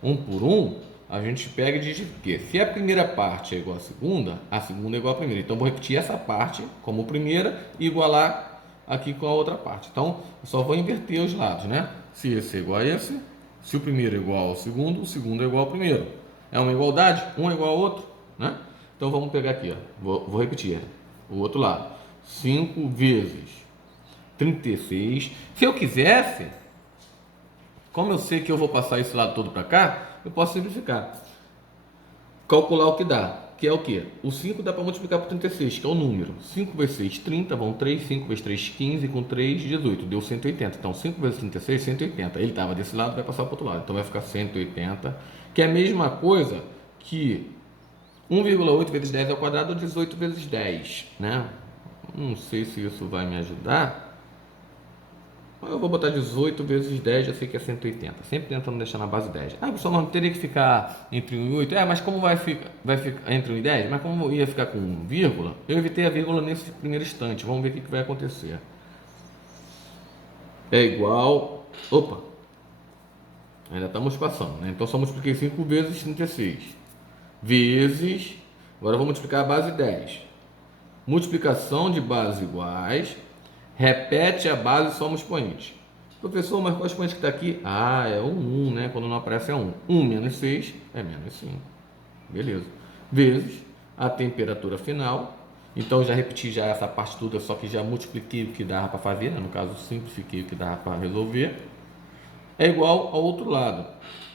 um por um, a gente pega e diz que se a primeira parte é igual à segunda é igual à primeira. Então vou repetir essa parte como primeira e igualar aqui com a outra parte. Então eu só vou inverter os lados, né? Se esse é igual a esse, se o primeiro é igual ao segundo, o segundo é igual ao primeiro. É uma igualdade? Um é igual ao outro, né? Então vamos pegar aqui, ó. Vou repetir o outro lado. 5 vezes 36. Se eu quisesse, como eu sei que eu vou passar esse lado todo para cá, eu posso simplificar. Calcular o que dá. Que é o que? O 5 dá para multiplicar por 36, que é o número. 5 vezes 6, 30, vão 3. 5 vezes 3, 15, com 3, 18. Deu 180. Então, 5 vezes 36, 180. Ele estava desse lado, vai passar para o outro lado. Então, vai ficar 180, que é a mesma coisa que 1,8 vezes 10 ao quadrado ou 18 vezes 10, né? Não sei se isso vai me ajudar. Eu vou botar 18 vezes 10, já sei que é 180. Sempre tentando deixar na base 10. Ah, pessoal, mas teria que ficar entre 1 e 8. Mas como vai ficar entre 1 e 10? Mas como ia ficar com vírgula, eu evitei a vírgula nesse primeiro instante. Vamos ver o que vai acontecer. É igual... Opa! Ainda estamos passando, né? Então só multipliquei 5 vezes 36. Vezes... Agora eu vou multiplicar a base 10. Multiplicação de bases iguais... Repete a base, soma o expoente. Professor, mas qual é o expoente que está aqui? É o 1, né? Quando não aparece é 1. 1 menos 6 é menos 5. Beleza. Vezes a temperatura final. Então, já repeti já essa parte toda, só que já multipliquei o que dava para fazer, né? No caso, simplifiquei o que dava para resolver. É igual ao outro lado.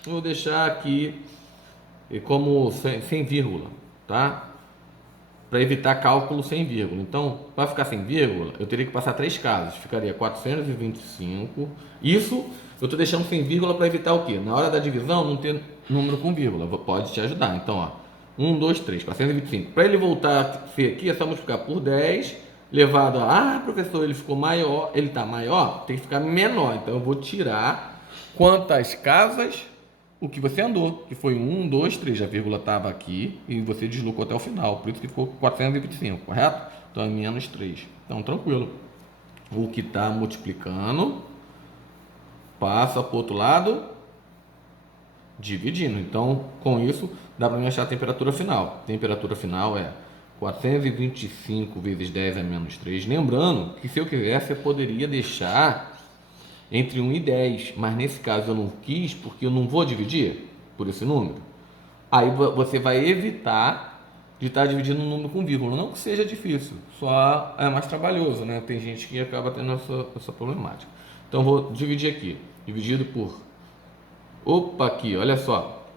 Eu vou deixar aqui como sem vírgula, tá? Para evitar cálculo sem vírgula. Então, para ficar sem vírgula, eu teria que passar 3 casas. Ficaria 425. Isso eu estou deixando sem vírgula para evitar o quê? Na hora da divisão, não ter número com vírgula. Pode te ajudar. Então, ó, 1, 2, 3, 425. Para ele voltar a ser aqui, é só multiplicar por 10, levado a... professor, ele ficou maior. Ele está maior, tem que ficar menor. Então, eu vou tirar quantas casas... o que você andou, que foi 1, 2, 3, a vírgula estava aqui e você deslocou até o final, por isso que ficou 425, correto? Então é menos 3. Então, tranquilo. O que está multiplicando passa para o outro lado, dividindo. Então, com isso, dá para me achar a temperatura final. A temperatura final é 425 vezes 10 a menos 3. Lembrando que se eu quisesse, eu poderia deixar entre 1 e 10, mas nesse caso eu não quis, porque eu não vou dividir por esse número. Aí você vai evitar de estar dividindo um número com vírgula. Não que seja difícil, só é mais trabalhoso, né? Tem gente que acaba tendo essa problemática. Então eu vou dividir aqui, dividido por... Opa, aqui, olha só.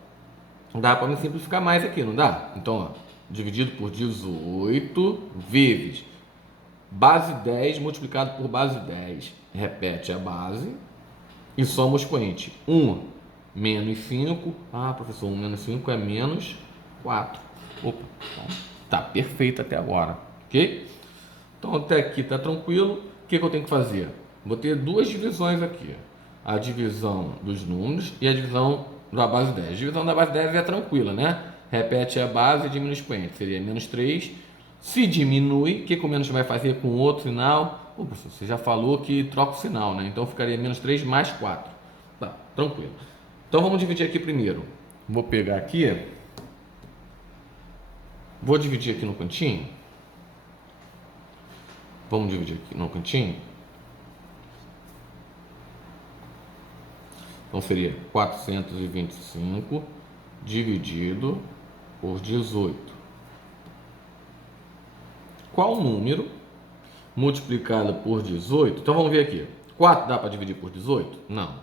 Dá para me simplificar mais aqui, não dá? Então, ó, dividido por 18 vezes base 10 multiplicado por base 10. Repete a base e soma o expoente. 1 menos 5. Ah, professor, 1 menos 5 é menos 4. Opa, então, tá perfeito até agora, ok? Então até aqui tá tranquilo. O que eu tenho que fazer? Vou ter duas divisões aqui. A divisão dos números e a divisão da base 10. A divisão da base 10 é tranquila, né? Repete a base e diminui o expoente. Seria menos 3. Se diminui, o que o menos vai fazer com outro sinal? Pô, professor, você já falou que troca o sinal, né? Então ficaria menos 3 mais 4. Tá, tranquilo. Então vamos dividir aqui primeiro. Vou pegar aqui. Vou dividir aqui no cantinho. Vamos dividir aqui no cantinho. Então seria 425 dividido por 18. Qual número multiplicado por 18? Então vamos ver aqui. 4 dá para dividir por 18? Não.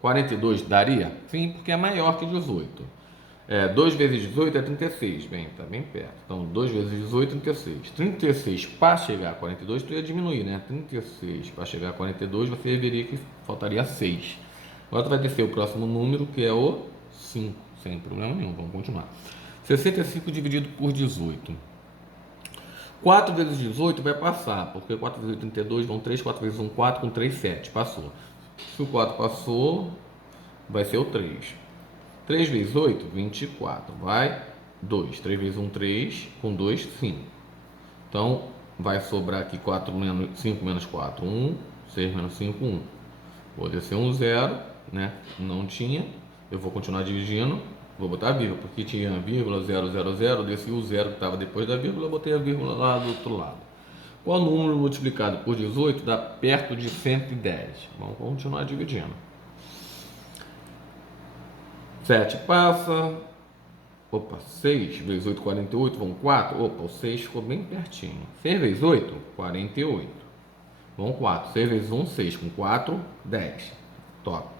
42 daria? Sim, porque é maior que 18. 2 vezes 18 é 36. Bem, está bem perto. Então 2 vezes 18 é 36. 36 para chegar a 42, tu ia diminuir, né? 36 para chegar a 42, você veria que faltaria 6. Agora tu vai descer o próximo número, que é o 5. Sem problema nenhum, vamos continuar. 65 dividido por 18. 4 vezes 18 vai passar, porque 4 vezes 8 32, vão 3, 4 vezes 1, 4, com 3, 7, passou. Se o 4 passou, vai ser o 3. 3 vezes 8, 24, vai 2. 3 vezes 1, 3, com 2, 5. Então, vai sobrar aqui 4 menos, 5 menos 4, 1, 6 menos 5, 1. Vou descer um 0, né? Não tinha, eu vou continuar dividindo. Vou botar a vírgula, porque tinha vírgula 000, desci o 0 que estava depois da vírgula, botei a vírgula lá do outro lado. Qual número multiplicado por 18 dá perto de 110? Vamos continuar dividindo. 7 passa. Opa, 6 vezes 8, 48, vão 4. Opa, o 6 ficou bem pertinho. 6 vezes 8, 48. Vão 4. 6 vezes 1, 6. Com 4, 10. Top.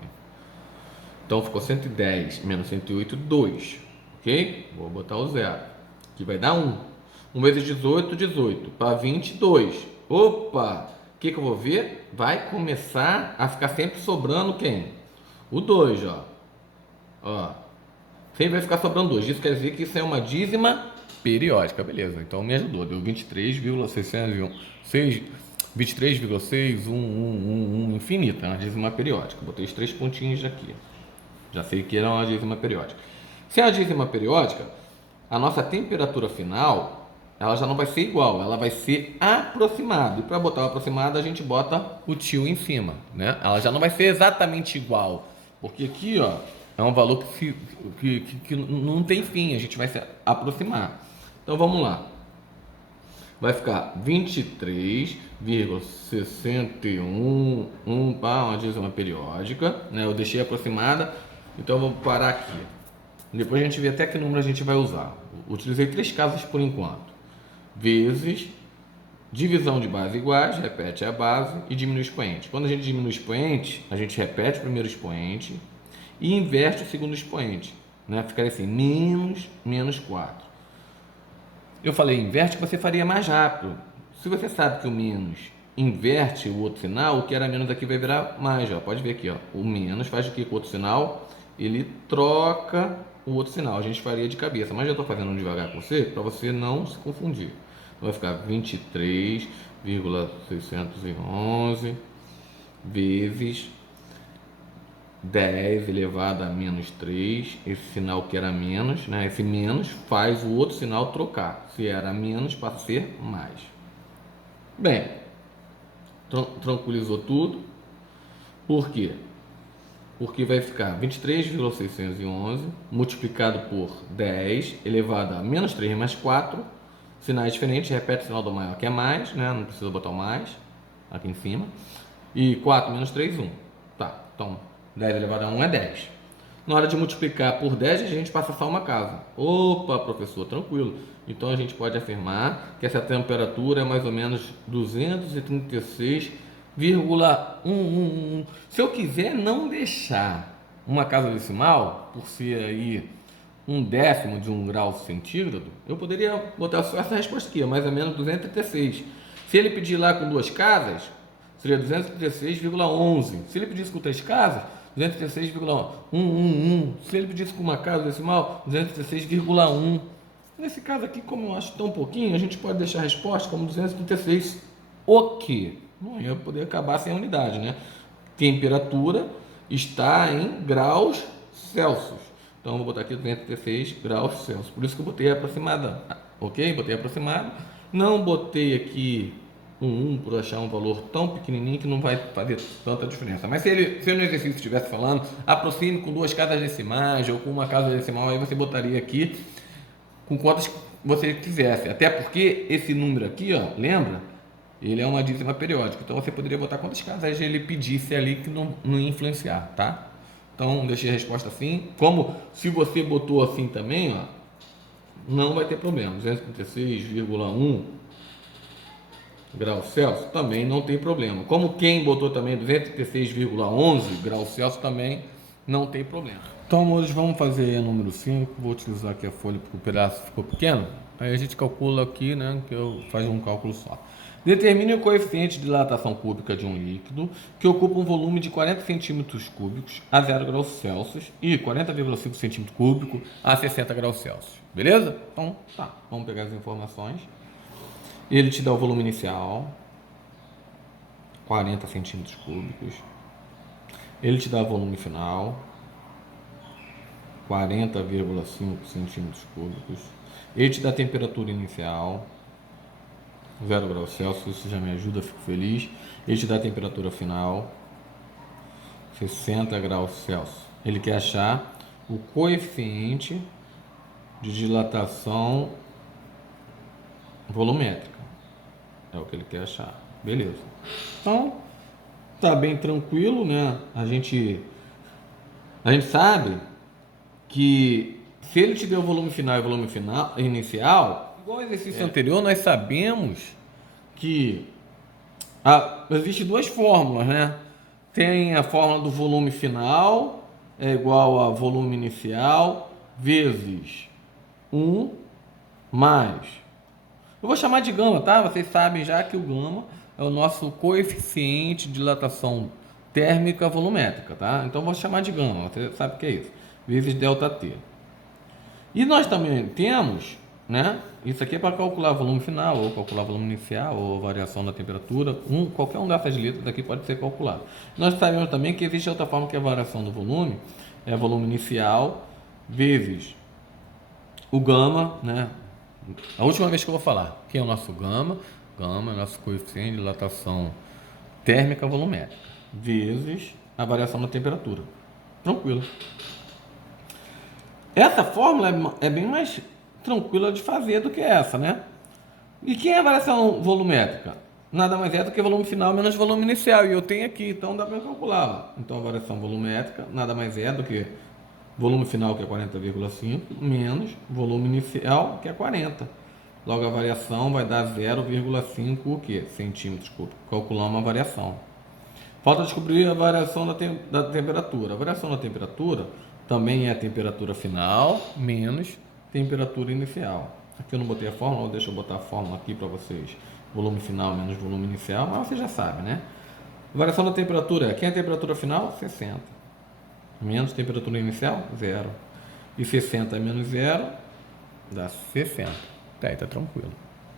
Então ficou 110 menos 108, 2. Ok? Vou botar o 0. Que vai dar 1. 1 vezes 18, 18. Para 22. Opa! O que eu vou ver? Vai começar a ficar sempre sobrando quem? O 2, ó. Sempre vai ficar sobrando 2. Isso quer dizer que isso é uma dízima periódica. Beleza, então me ajudou. Deu 23,611, infinita. É uma dízima periódica. Botei os 3 pontinhos aqui. Já sei que era uma dízima periódica. Se é uma dízima periódica, a nossa temperatura final, ela já não vai ser igual, ela vai ser aproximada. E para botar o aproximado, a gente bota o tio em cima, né? Ela já não vai ser exatamente igual, porque aqui, ó, é um valor que não tem fim, a gente vai se aproximar. Então vamos lá. Vai ficar 23,61, uma dízima periódica, né? Eu deixei aproximada. Então vamos parar aqui. Depois a gente vê até que número a gente vai usar. Utilizei 3 casas por enquanto. Vezes divisão de base iguais, repete a base e diminui o expoente. Quando a gente diminui o expoente, a gente repete o primeiro expoente e inverte o segundo expoente, né? Ficaria assim, menos 4. Eu falei inverte, você faria mais rápido. Se você sabe que o menos inverte o outro sinal, o que era menos aqui vai virar mais, ó. Pode ver aqui, ó. O menos faz o que com o outro sinal? Ele troca o outro sinal. A gente faria de cabeça, mas já estou fazendo devagar com você para você não se confundir. Então vai ficar 23,611 vezes 10 elevado a menos 3. Esse sinal que era menos, né? Esse menos faz o outro sinal trocar. Se era menos, passa a ser mais. Bem, tranquilizou tudo. Por quê? Porque vai ficar 23,611 multiplicado por 10 elevado a menos 3 mais 4. Sinais diferentes, repete o sinal do maior que é mais, né? Não precisa botar o mais aqui em cima. E 4 menos 3, 1. Tá, então 10 elevado a 1 é 10. Na hora de multiplicar por 10, a gente passa só uma casa. Opa, professor, tranquilo. Então a gente pode afirmar que essa temperatura é mais ou menos 236,111. Se eu quiser não deixar uma casa decimal, por ser aí um décimo de 1 grau centígrado, eu poderia botar só essa resposta aqui, mais ou menos 236. Se ele pedir lá com 2 casas, seria 236,11. Se ele pedisse com 3 casas, 236,111. Se ele pedisse com uma casa decimal, 236,1. Nesse caso aqui, como eu acho tão pouquinho, a gente pode deixar a resposta como 236 o quê? Não ia poder acabar sem a unidade, né? Temperatura está em graus Celsius. Então, eu vou botar aqui 236 graus Celsius. Por isso que eu botei aproximada, ok? Botei aproximado. Não botei aqui um 1 por achar um valor tão pequenininho que não vai fazer tanta diferença. Mas se no exercício estivesse falando, aproxime com 2 casas decimais ou com uma casa decimal, aí você botaria aqui com quantas você quisesse. Até porque esse número aqui, ó, lembra? Ele é uma dízima periódica. Então você poderia botar quantas casas ele pedisse ali que não ia influenciar, tá? Então deixei a resposta assim. Como se você botou assim também, ó, não vai ter problema. 236,1 graus Celsius também não tem problema. Como quem botou também 236,11 graus Celsius também não tem problema. Então, amores, vamos fazer número 5. Vou utilizar aqui a folha porque o pedaço ficou pequeno. Aí a gente calcula aqui, né? Que eu faço um cálculo só. Determine o coeficiente de dilatação cúbica de um líquido que ocupa um volume de 40 centímetros cúbicos a 0 graus Celsius e 40,5 centímetros cúbicos a 60 graus Celsius. Beleza? Então, tá. Vamos pegar as informações. Ele te dá o volume inicial, 40 centímetros cúbicos. Ele te dá o volume final, 40,5 centímetros cúbicos. Ele te dá a temperatura inicial, 0 graus Celsius, isso já me ajuda, fico feliz. Ele te dá a temperatura final, 60 graus Celsius. Ele quer achar o coeficiente de dilatação volumétrica. É o que ele quer achar. Beleza. Então, tá bem tranquilo, né? A gente sabe que se ele te deu o volume final e volume inicial, igual ao exercício anterior, nós sabemos que existem 2 fórmulas, né? Tem a fórmula do volume final é igual a volume inicial vezes 1 mais. Eu vou chamar de gama, tá? Vocês sabem já que o gama é o nosso coeficiente de dilatação térmica volumétrica, tá? Então vou chamar de gama, você sabe o que é isso, vezes ΔT. E nós também temos, né? Isso aqui é para calcular volume final, ou calcular volume inicial, ou variação da temperatura. Qualquer um dessas letras aqui pode ser calculado. Nós sabemos também que existe outra forma que é a variação do volume, é volume inicial vezes o gama, né? A última vez que eu vou falar, que é o nosso gama. Gama é o nosso coeficiente de dilatação térmica volumétrica, vezes a variação da temperatura. Tranquilo. Essa fórmula é bem mais tranquila de fazer do que essa, né? E quem é a variação volumétrica? Nada mais é do que volume final menos volume inicial. E eu tenho aqui, então dá para calcular. Então a variação volumétrica nada mais é do que volume final, que é 40,5, menos volume inicial, que é 40. Logo, a variação vai dar 0,5 o quê? Centímetros cúbicos. Calculamos a variação. Falta descobrir a variação da temperatura. A variação da temperatura também é a temperatura final menos temperatura inicial. Aqui eu não botei a fórmula, deixa eu botar a fórmula aqui para vocês. Volume final menos volume inicial, mas você já sabe, né? A variação da temperatura é, quem é a temperatura final? 60. Menos temperatura inicial, 0. E 60 menos 0 dá 60. Tá aí, tá tranquilo.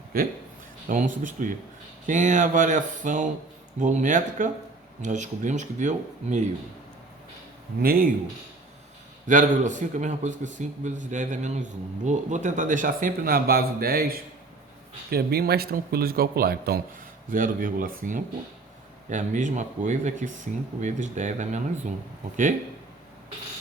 Ok? Então vamos substituir. Quem é a variação volumétrica? Nós descobrimos que deu meio. Meio. 0,5 é a mesma coisa que 5 vezes 10 é menos 1. Vou tentar deixar sempre na base 10, que é bem mais tranquilo de calcular. Então, 0,5 é a mesma coisa que 5 vezes 10 é menos 1. Ok?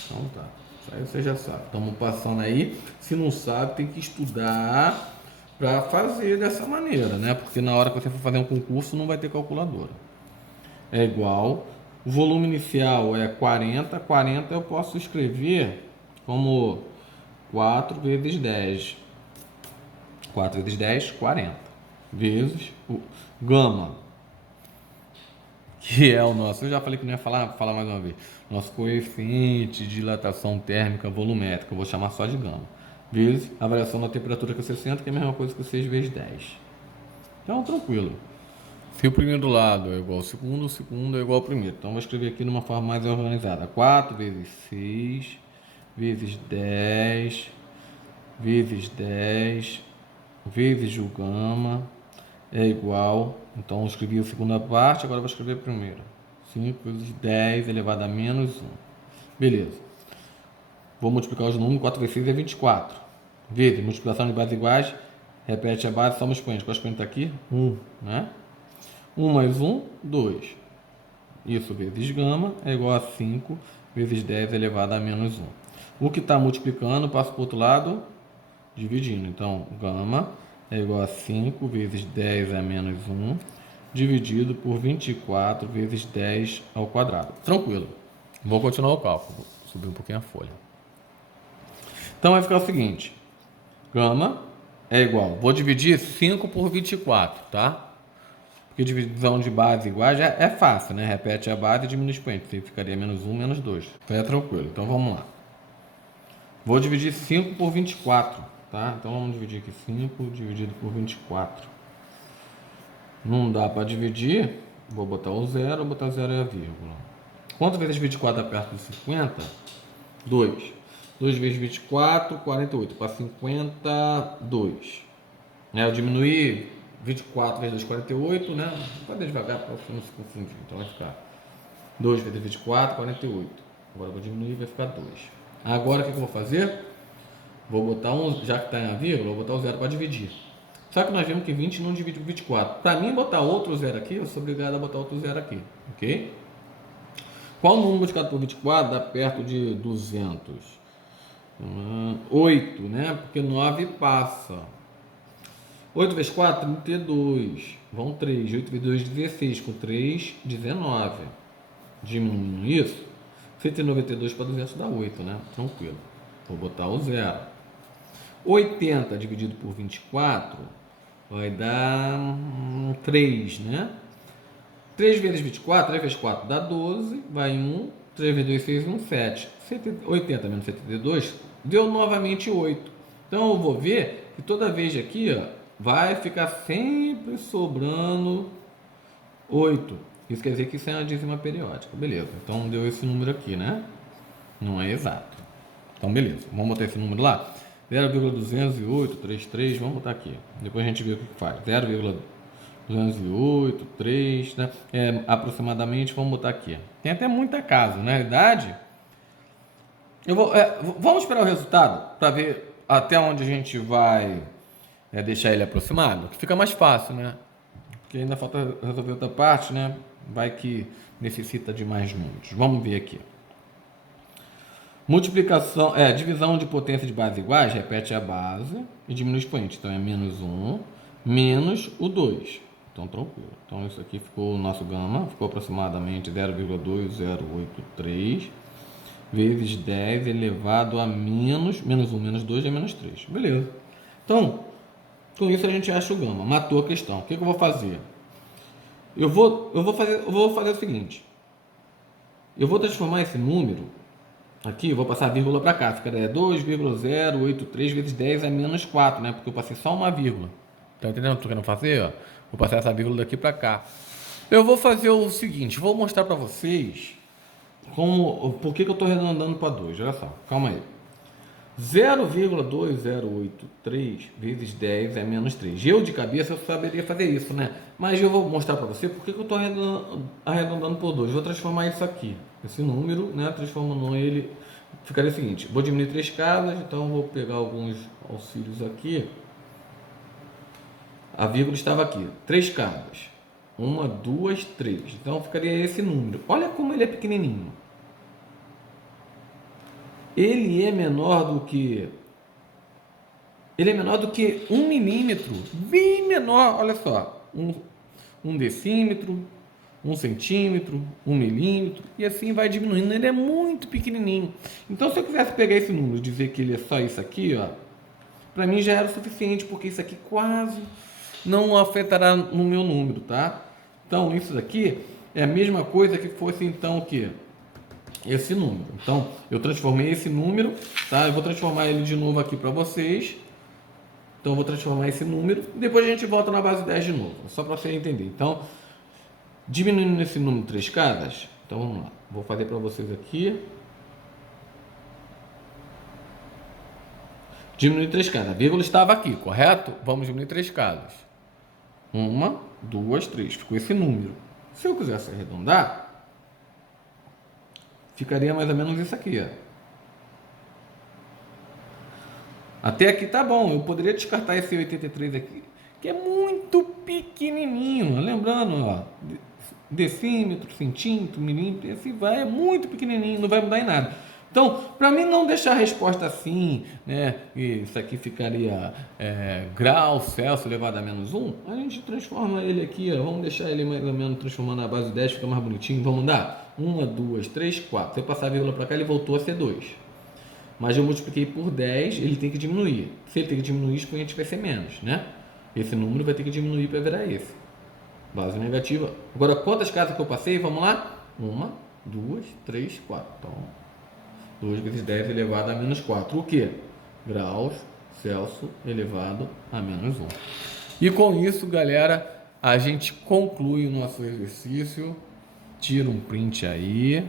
Então tá, isso aí você já sabe. Estamos passando aí. Se não sabe, tem que estudar para fazer dessa maneira, né? Porque na hora que você for fazer um concurso não vai ter calculadora. É igual, o volume inicial é 40. 40 eu posso escrever como 4 vezes 10. 4 vezes 10, 40. Vezes o gama. que é o nosso, eu já falei que não ia falar mais uma vez, nosso coeficiente de dilatação térmica volumétrica, eu vou chamar só de gama, vezes a variação da temperatura que você sente, que é a mesma coisa que 6 vezes 10. Então, tranquilo. Se o primeiro lado é igual ao segundo, o segundo é igual ao primeiro. Então, vou escrever aqui de uma forma mais organizada. 4 vezes 6 vezes 10 vezes 10 vezes o gama é igual. Então, eu escrevi a segunda parte, agora eu vou escrever a primeira. 5 vezes 10 elevado a menos 1. Beleza. Vou multiplicar os números. 4 vezes 6 é 24. Vezes multiplicação de bases iguais. Repete a base, soma o expoente. Qual expoente está aqui? 1, né? 1 mais 1, 2. Isso vezes gama é igual a 5 vezes 10 elevado a menos 1. O que está multiplicando, passa para o outro lado, dividindo. Então, gama é igual a 5 vezes 10 a menos 1, dividido por 24 vezes 10 ao quadrado. Tranquilo. Vou continuar o cálculo. Vou subir um pouquinho a folha. Então, vai ficar o seguinte. Gama é igual. Vou dividir 5 por 24, tá? Porque divisão de base iguais é fácil, né? Repete a base e diminui o expoente. Então, ficaria menos 1, menos 2. Então, é tranquilo. Então, vamos lá. Vou dividir 5 por 24, tá? Então, vamos dividir aqui 5 dividido por 24. Não dá para dividir. Vou botar o zero, vou botar 0 e a vírgula. Quanto vezes 24 dá perto de 50? 2. 2 vezes 24, 48. Para 52. Eu diminuí 24 vezes 2, 48, né? Pode devagar para você não se confundir. Então vai ficar 2 vezes 24, 48. Agora eu vou diminuir, vai ficar 2. Agora o que eu vou fazer? Vou botar um, já que está em a vírgula, vou botar o zero para dividir. Só que nós vimos que 20 não divide por 24. Para mim botar outro zero aqui, eu sou obrigado a botar outro zero aqui, ok? Qual número multiplicado por 24 dá perto de 200? 8, né? Porque 9 passa. 8 vezes 4, 32. Vão 3. 8 vezes 2, 16. Com 3, 19. Diminuindo isso, 192 para 200 dá 8, né? Tranquilo. Vou botar o zero. 80 dividido por 24 vai dar 3, né? 3 vezes 24, 3 vezes 4 dá 12, vai 1. 3 vezes 2, 6, 1, 7. 80 menos 72 deu novamente 8. Então eu vou ver que toda vez aqui, ó, vai ficar sempre sobrando 8. Isso quer dizer que isso é uma dízima periódica. Beleza. Então deu esse número aqui, né? Não é exato. Então beleza. Vamos botar esse número lá. 0,20833. Vamos botar aqui. Depois a gente vê o que faz. 0,208,3, né? Aproximadamente, vamos botar aqui. Tem até muita casa. Na realidade, vamos esperar o resultado para ver até onde a gente vai deixar ele aproximado, que fica mais fácil, né? Porque ainda falta resolver outra parte, né? Vai que necessita de mais números. Vamos ver aqui. Multiplicação, divisão de potência de base iguais, repete a base e diminui o expoente. Então é menos 1 menos o 2. Então tranquilo. Então isso aqui ficou o nosso gama, ficou aproximadamente 0,2083 vezes 10 elevado a menos 1 menos 2 é menos 3. Beleza. Então, com isso a gente acha o gama. Matou a questão. O que eu vou fazer? Eu vou fazer o seguinte. Eu vou transformar esse número aqui, vou passar a vírgula para cá. Ficaria 2,083 vezes 10 é menos 4, né? Porque eu passei só uma vírgula. Tá entendendo o que eu tô querendo fazer? Ó? Vou passar essa vírgula daqui para cá. Eu vou fazer o seguinte. Vou mostrar para vocês por que eu estou arredondando para 2. Olha só. Calma aí. 0,2083 vezes 10 é menos 3. Eu de cabeça eu saberia fazer isso, né? Mas eu vou mostrar para você porque eu estou arredondando por 2. Vou transformar isso aqui, esse número, né? Transformando ele, ficaria o seguinte: vou diminuir 3 casas, então vou pegar alguns auxílios aqui. A vírgula estava aqui, 3 casas. 1, 2, 3. Então ficaria esse número. Olha como ele é pequenininho. Ele é menor do que 1 milímetro, bem menor, olha só, 1 decímetro, 1 centímetro, 1 milímetro, e assim vai diminuindo. Ele é muito pequenininho. Então, se eu quisesse pegar esse número e dizer que ele é só isso aqui, ó, para mim já era o suficiente, porque isso aqui quase não afetará no meu número, tá? Então, isso daqui é a mesma coisa que fosse então o quê? Esse número. Então, eu transformei esse número, tá? Eu vou transformar ele de novo aqui para vocês. Então, eu vou transformar esse número e depois a gente volta na base 10 de novo, só para você entender. Então, diminuindo esse número 3 casas, então vamos lá. Vou fazer para vocês aqui. Diminuir 3 casas. A vírgula estava aqui, correto? Vamos diminuir 3 casas. 1, 2, 3. Ficou esse número. Se eu quisesse arredondar, ficaria mais ou menos isso aqui, ó. Até aqui tá bom. Eu poderia descartar esse 83 aqui, que é muito pequenininho. Lembrando, ó, decímetro, centímetro, milímetro, esse vai, é muito pequenininho, não vai mudar em nada. Então, para mim não deixar a resposta assim, né, isso aqui ficaria grau Celsius elevado a -1, a gente transforma ele aqui, ó, vamos deixar ele mais ou menos transformando na base 10, fica mais bonitinho, vamos dar 1, 2, 3, 4, se eu passar a vírgula para cá, ele voltou a ser 2. Mas eu multipliquei por 10, ele tem que diminuir. Se ele tem que diminuir, o expoente vai ser menos, né? Esse número vai ter que diminuir para virar esse. Base negativa. Agora, quantas casas que eu passei? Vamos lá? 1, 2, 3, 4. Então, 2 vezes 10 elevado a -4. O quê? Graus Celsius elevado a -1. E com isso, galera, a gente conclui o nosso exercício. Tira um print aí.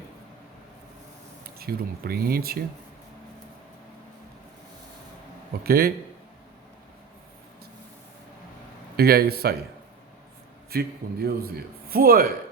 Tira um print. Ok? E é isso aí. Fique com Deus e fui!